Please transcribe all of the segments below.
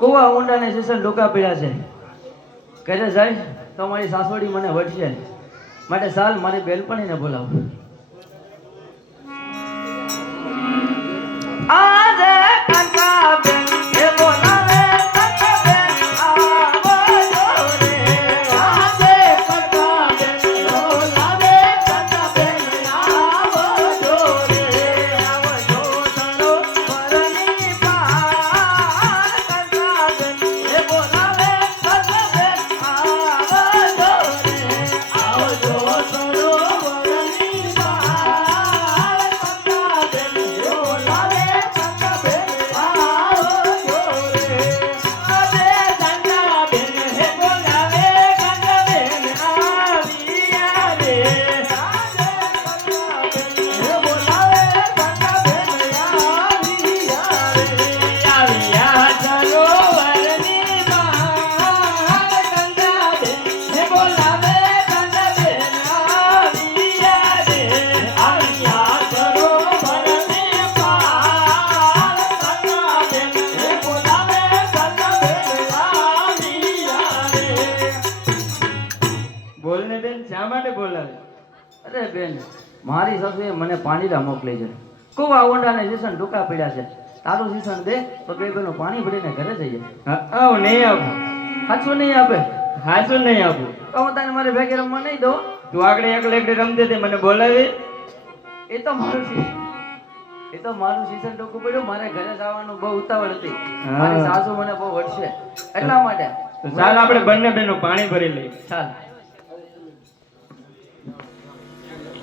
કુવા ઊંડાને સેશન ડોકા પીડા છે. કહે સાહેબ તમારી સાસવડી મને વટશે માટે સાલ મારી બેલપણીને બોલાવો. આજે કાકાબેન માટે બોલાવે? અરે બેન મારી સાસુએ મને પાણીલા મોકલી છે. કુવા ઊંડાને જીસણ ટૂંકા પડ્યા છે. તારું જીસણ દે તો બે બેનું પાણી ભરીને ઘરે જઈએ આવ નહીં આપું. સાચું નહીં આપે? સાચું નહીં આપું. તો હું તને મારે ભેગે રમવા નહીં દો તું આગળ એકલે એકલે રમતે તે મને બોલાવી. એ તો મારું છે એ તો મારું સીઝન ટૂંકું પડ્યું મારે ઘરે જવાનું બહુ ઉતાવળ હતી. મારી સાસુ મને બહુ વળશે એટલા માટે. ચાલ આપણે બંને બેનો પાણી ભરી લઈએ. ચાલ.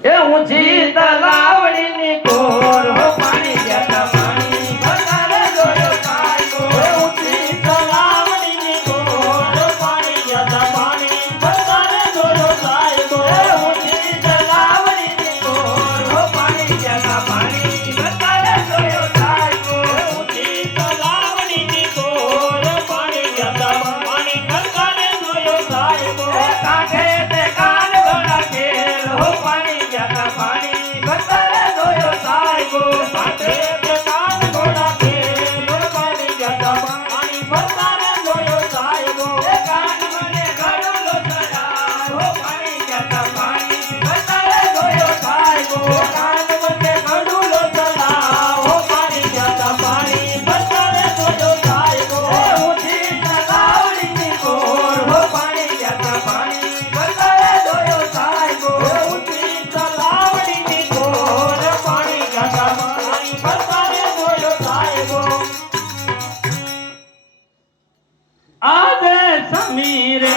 એ ઊંચી તલાવડી ની કોઈ মেরে